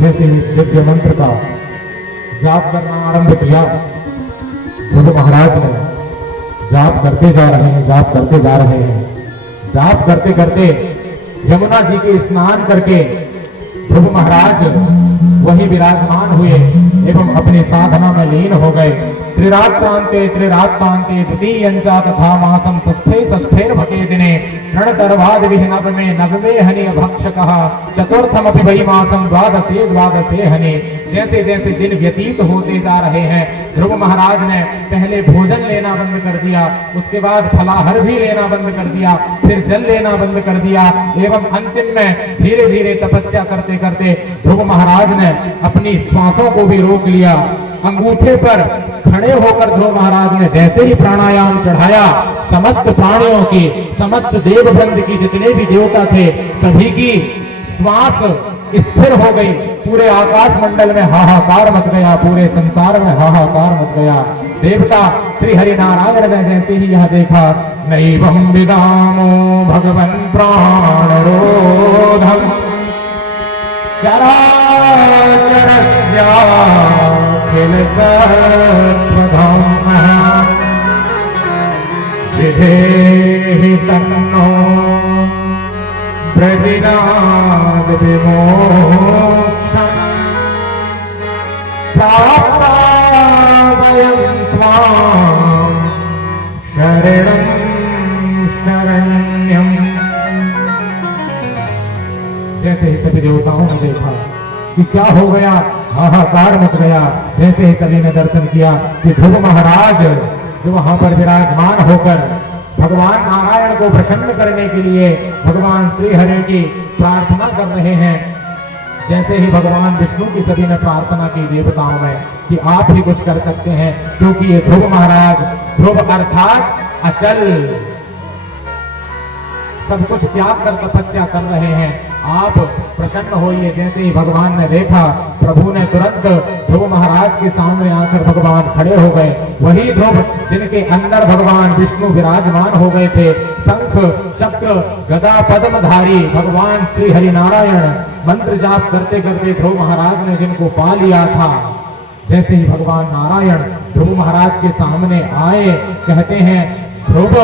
जैसे इस दिव्य मंत्र का जाप करना आरंभ किया, ध्रुव महाराज ने जाप करते जा रहे हैं, जाप करते जा रहे हैं। जाप करते करते यमुना जी के स्नान करके ध्रुव महाराज वही विराजमान हुए एवं अपनी साधना में लीन हो गए। त्रिरात्रांते द्वितीयंचा तथा मासम षष्ठे षष्ठेर भके दिने रणतर्वाद विहिनव में नवमे हनि भक्षकः चतुर्थमपि वही मासम द्वादशे हनि। जैसे जैसे दिन व्यतीत होते जा रहे हैं, ध्रुव महाराज ने पहले भोजन लेना बंद कर दिया, उसके बाद फलाहार भी लेना बंद कर दिया, फिर जल लेना बंद कर दिया एवं अंतिम में धीरे धीरे तपस्या करते करते ध्रुव महाराज ने अपनी श्वासों को भी रोक लिया। अंगूठे पर खड़े होकर ध्रुव महाराज ने जैसे ही प्राणायाम चढ़ाया, समस्त प्राणियों की, समस्त देववृंद की, जितने भी देवता थे सभी की श्वास स्थिर हो गई। पूरे आकाश मंडल में हाहाकार मच गया, पूरे संसार में हाहाकार मच गया। देवता श्री हरि नारायण ने जैसे ही यह देखा, नैवं विदामो भगवन् प्राणरोधम् चराचरस्याखिल सत्त्वधाम्नः विधेहि तन्नो ब्रजिनाद विमोक्षम् प्राप्ता वयं त्वां शरणं शरण्यम्। जैसे ही सभी देवताओं ने देखा कि क्या हो गया, हाहाकार मच गया। जैसे ही सभी ने दर्शन किया कि ध्रुव महाराज जो वहां पर विराजमान होकर भगवान नारायण को प्रसन्न करने के लिए भगवान श्री हरि की प्रार्थना कर रहे हैं। जैसे ही भगवान विष्णु की सभी ने प्रार्थना की देवताओं में कि आप ही कुछ कर सकते हैं, क्योंकि ये ध्रुव महाराज, ध्रुव अर्थात अचल, सब कुछ त्याग कर तपस्या कर रहे हैं, आप प्रसन्न होइए। जैसे ही भगवान ने देखा, प्रभु ने तुरंत ध्रुव महाराज के सामने आकर भगवान खड़े हो गए। वही ध्रुव जिनके अंदर भगवान विष्णु विराजमान हो गए थे, शंख चक्र गदा पद्मधारी भगवान श्री हरि नारायण मंत्र जाप करते करते ध्रुव महाराज ने जिनको पा लिया था। जैसे ही भगवान नारायण ध्रुव महाराज के सामने आए, कहते हैं ध्रुव,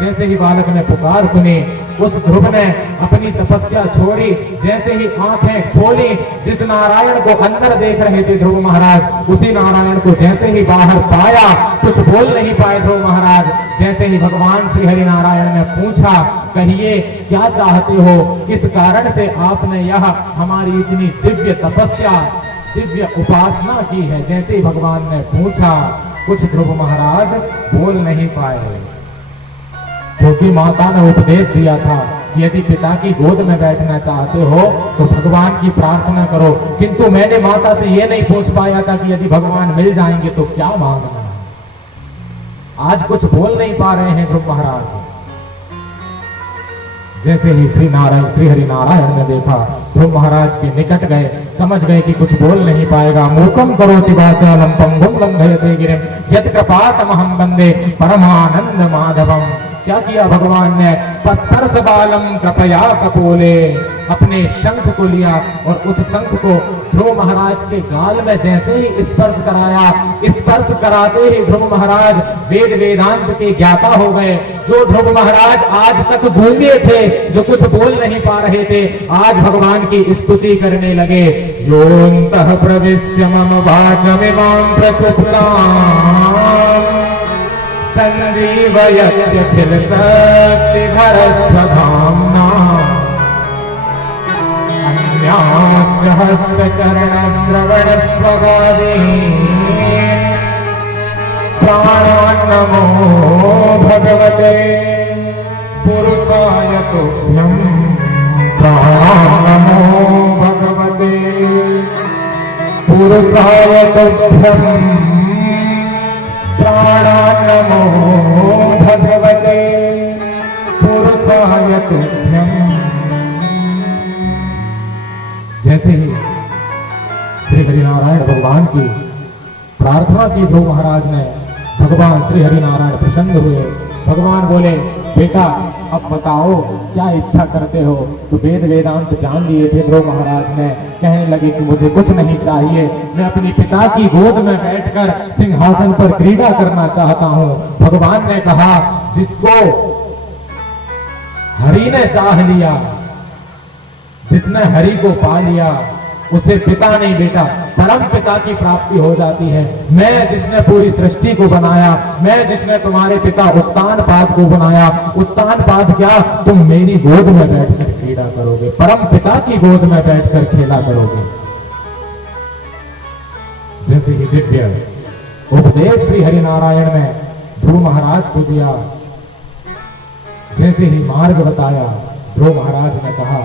जैसे ही बालक ने पुकार सुनी, उस ध्रुव ने अपनी तपस्या छोड़ी, जैसे ही आंखें खोली, जिस नारायण को अंदर देख रहे थे ध्रुव महाराज, उसी नारायण को जैसे ही बाहर पाया, कुछ बोल नहीं पाए ध्रुव महाराज। जैसे ही भगवान श्री हरि नारायण ने पूछा, कहिए क्या चाहते हो, किस कारण से आपने यह हमारी इतनी दिव्य तपस्या, दिव्य उपासना की है। जैसे ही भगवान ने पूछा, कुछ ध्रुव महाराज बोल नहीं पाए, क्योंकि माता ने उपदेश दिया था कि यदि पिता की गोद में बैठना चाहते हो तो भगवान की प्रार्थना करो। किंतु मैंने माता से यह नहीं पूछ पाया था कि यदि भगवान मिल जाएंगे तो क्या मांगना। आज कुछ बोल नहीं पा रहे हैं ध्रुव महाराज। जैसे ही श्री हरि नारायण ने देखा, ध्रुव महाराज के निकट गए, समझ गए कि कुछ बोल नहीं पाएगा। मूकम करोति वाचालम पंगुम लंघयते गिरिम यत् कृपातमहं वंदे परमानंद माधवम। क्या किया भगवान ने, स्पर्श बालम कृपया कपोले, अपने शंख को लिया और उस शंख को ध्रुव महाराज के गाल में जैसे ही स्पर्श कराया, स्पर्श कराते ही ध्रुव महाराज वेद वेदांत के ज्ञाता हो गए। जो ध्रुव महाराज आज तक गूंगे थे, जो कुछ बोल नहीं पा रहे थे, आज भगवान की स्तुति करने लगे। योऽन्तः प्रविश्य मम वाचमिमां प्रसुप्ताम् संजीवयत्यखिल शक्तिधर स्वधाम्ना अन्यांश्च हस्तचरणश्रवणस्त्वगादीन् प्राणान् नमो भगवते पुरुषाय तुभ्यं। प्राणान् नमो भगवते पुरुषाय तुभ्यं। प्राणान् नमो भगवते पुरुषाय तुभ्यं। जैसे ही श्री हरिनारायण भगवान की प्रार्थना की ध्रुव महाराज ने, भगवान श्री हरिनारायण प्रसन्न हुए। भगवान बोले, बेटा अब बताओ क्या इच्छा करते हो। तो वेद वेदांत जान लिए थे ध्रुव महाराज ने। कहने लगे कि मुझे कुछ नहीं चाहिए, मैं अपने पिता की गोद में बैठकर सिंहासन पर क्रीड़ा करना चाहता हूँ। भगवान ने कहा, जिसको हरि ने चाह लिया, जिसने हरि को पा लिया, उसे पिता नहीं बेटा परम पिता की प्राप्ति हो जाती है। मैं जिसने पूरी सृष्टि को बनाया, मैं जिसने तुम्हारे पिता उत्तानपाद को बनाया, उत्तानपाद क्या, तुम मेरी गोद में बैठकर क्रीड़ा करोगे, परम पिता की गोद में बैठकर खेला करोगे। जैसे ही दिव्य उपदेश श्री हरिनारायण ने ध्रुव महाराज को दिया, जैसे ही मार्ग बताया, ध्रुव महाराज ने कहा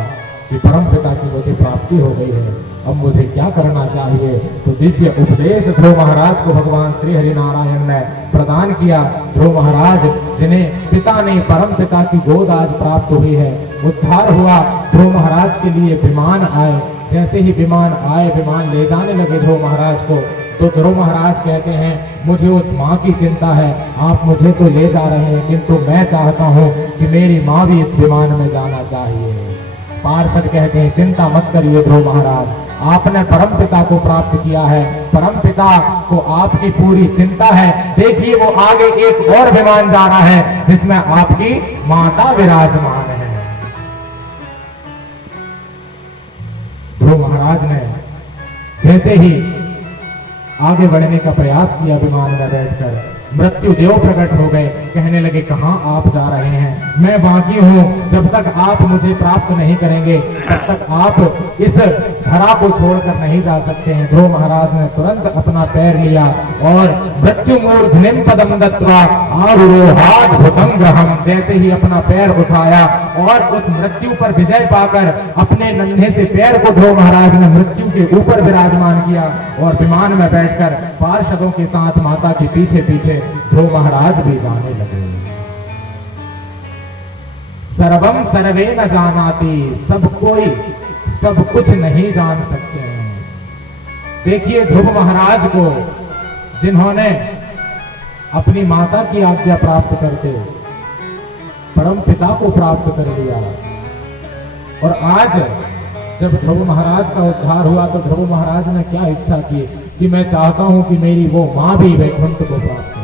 कि परम पिता की मुझे प्राप्ति हो गई है, अब मुझे क्या करना चाहिए। तो दिव्य उपदेश ध्रुव महाराज को भगवान श्री हरिनारायण ने प्रदान किया। ध्रुव महाराज जिन्हें पिता ने परम पिता की गोद आज प्राप्त हुई है, उद्धार हुआ। ध्रुव महाराज के लिए विमान आए, जैसे ही विमान आए, विमान ले जाने लगे ध्रुव महाराज को। तो ध्रुव महाराज कहते हैं, मुझे उस माँ की चिंता है, आप मुझे तो ले जा रहे हैं, किंतु मैं चाहता हूँ कि मेरी माँ भी इस विमान में जाना चाहिए। पार्षद कहते हैं, चिंता मत करिए ध्रुव महाराज, आपने परम पिता को प्राप्त किया है, परम पिता को आपकी पूरी चिंता है। देखिए वो आगे एक और विमान जा रहा है जिसमें आपकी माता विराजमान है। ध्रुव महाराज ने जैसे ही आगे बढ़ने का प्रयास किया, विमान में बैठकर मृत्यु देव प्रकट हो गए। कहने लगे, कहां आप जा रहे हैं, मैं बाकी हूं, जब तक आप मुझे प्राप्त नहीं करेंगे तब तक आप इस धरा को छोड़कर नहीं जा सकते हैं। ध्रुव महाराज ने तुरंत अपना पैर लिया और मृत्यु मूर्धनिम पदम दत्वा आरोहाद्भुतम ग्रहम, जैसे ही अपना पैर उठाया और उस मृत्यु पर विजय पाकर अपने नन्हे से पैर को ध्रुव महाराज ने मृत्यु के ऊपर विराजमान किया और विमान में बैठकर पार्षदों के साथ माता के पीछे पीछे ध्रुव महाराज भी जाने लगे। सर्वम सर्वे न जानाति, सब कोई सब कुछ नहीं जान सकते हैं। देखिए ध्रुव महाराज को, जिन्होंने अपनी माता की आज्ञा प्राप्त करके परम पिता को प्राप्त कर लिया, और आज जब ध्रुव महाराज का उद्धार हुआ तो ध्रुव महाराज ने क्या इच्छा की कि मैं चाहता हूं कि मेरी वो मां भी वैकुंठ को प्राप्त हो।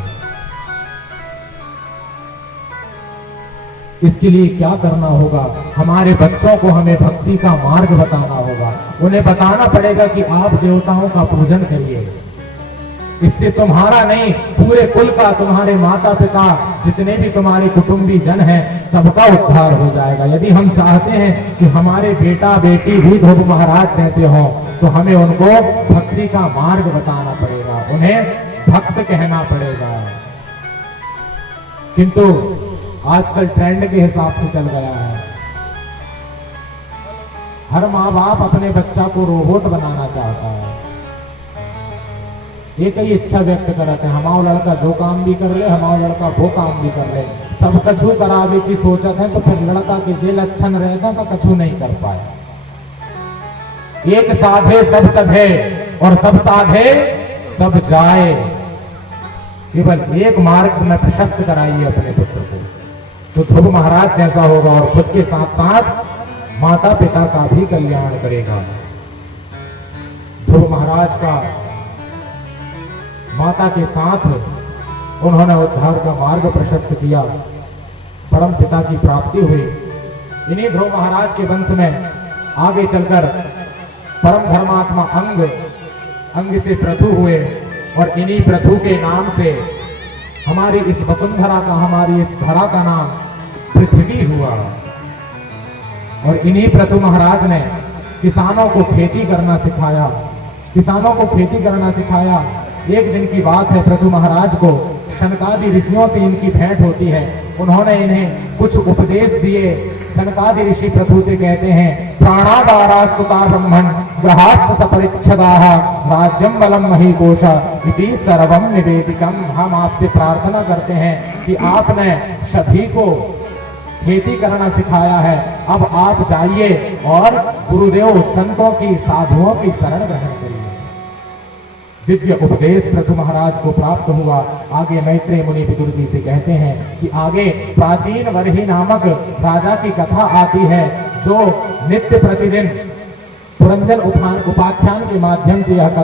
इसके लिए क्या करना होगा? हमारे बच्चों को हमें भक्ति का मार्ग बताना होगा। उन्हें बताना पड़ेगा कि आप देवताओं का पूजन करिए। इससे तुम्हारा नहीं, पूरे कुल का, तुम्हारे माता पिता, जितने भी तुम्हारे कुटुंबी जन हैं, सबका उद्धार हो जाएगा। यदि हम चाहते हैं कि हमारे बेटा बेटी भी ध्रुव महाराज जैसे हों, तो हमें उनको भक्ति का मार्ग बताना पड़ेगा, उन्हें भक्त कहना पड़ेगा। किंतु आजकल ट्रेंड के हिसाब से चल गया है। हर माँ बाप अपने बच्चा को रोबोट बनाना चाहता है। एक ही इच्छा व्यक्त करते हैं, हमारा लड़का जो काम भी कर ले, हमारा लड़का वो काम भी कर ले। सब कछु करावे की सोचत है, तो फिर लड़का के जे लक्षण रहेगा तो कछु नहीं कर पाए। एक साधे सब सधे, और सब साधे सब जाए। केवल एक मार्ग में प्रशस्त कराइए अपने पुत्र को, तो ध्रुव महाराज जैसा होगा, और खुद के साथ साथ माता पिता का भी कल्याण करेगा। ध्रुव महाराज का माता के साथ उन्होंने उद्धार का मार्ग प्रशस्त किया, परम पिता की प्राप्ति हुई। इन्हीं ध्रुव महाराज के वंश में आगे चलकर परम धर्मात्मा अंग से प्रथु हुए, और इन्हीं प्रथु के नाम से हमारी इस वसुंधरा का, हमारी इस धरा का नाम पृथ्वी हुआ। और इन्हीं प्रथु महाराज ने किसानों को खेती करना सिखाया, किसानों को खेती करना सिखाया। एक दिन की बात है, प्रथु महाराज को शनकादि ऋषियों से इनकी भेंट होती है। उन्होंने इन्हें कुछ उपदेश दिए। शनकादि ऋषि प्रथु से कहते हैं, प्राणादारा सुता ब्रह्मण ग्रहाश्च सपरिच्छदाः राज्यम बलम महीकोशा इति सर्वम निवेदिकम। हम आपसे प्रार्थना करते हैं कि आपने सभी को खेती करना सिखाया है, अब आप जाइए और गुरुदेव संतों की, साधुओं की शरण ग्रहण करिए। दिव्य उपदेश प्रथु महाराज को प्राप्त हुआ। आगे मैत्रेय मुनि विदुर जी से कहते हैं कि आगे प्राचीन वर्ही नामक राजा की कथा आती है, जो नित्य प्रतिदिन पुरंजन उपाख्यान के माध्यम से यह कथा